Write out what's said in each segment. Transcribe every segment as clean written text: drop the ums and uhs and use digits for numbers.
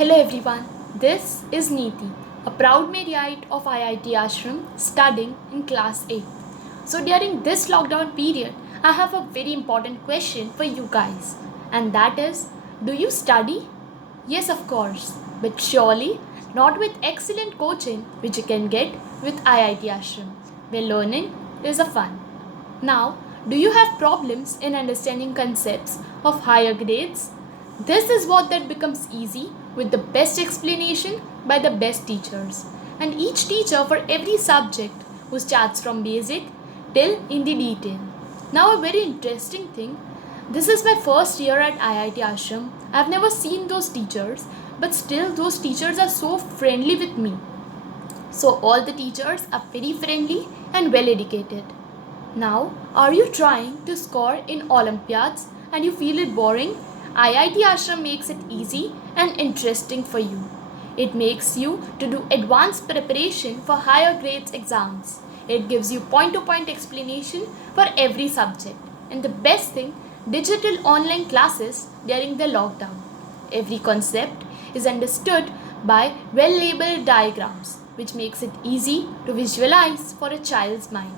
Hello everyone, this is Niti, a proud Grade-8 of IIT-Ashram studying in class 8. So during this lockdown period, I have a very important question for you guys, and that is, do you study? Yes, of course, but surely not with excellent coaching which you can get with IIT-Ashram, where learning is a fun. Now, do you have problems in understanding concepts of higher grades? This is what that becomes easy with the best explanation by the best teachers, and each teacher for every subject who starts from basic till in the detail. Now, a very interesting thing, this is my first year at IIT Ashram. I've never seen those teachers, but still those teachers are so friendly with me. So all the teachers are very friendly and well educated. Now, are you trying to score in Olympiads and you feel it boring? IIT Ashram makes it easy and interesting for you. It makes you to do advanced preparation for higher grades exams. It gives you point-to-point explanation for every subject. And the best thing, digital online classes during the lockdown. Every concept is understood by well-labeled diagrams, which makes it easy to visualize for a child's mind.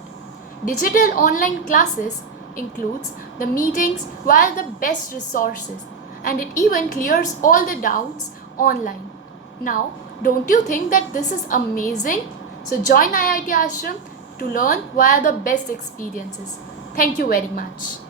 Digital online classes includes the meetings via the best resources, and it even clears all the doubts online. Now, don't you think that this is amazing? So join IIT Ashram to learn via the best experiences. Thank you very much.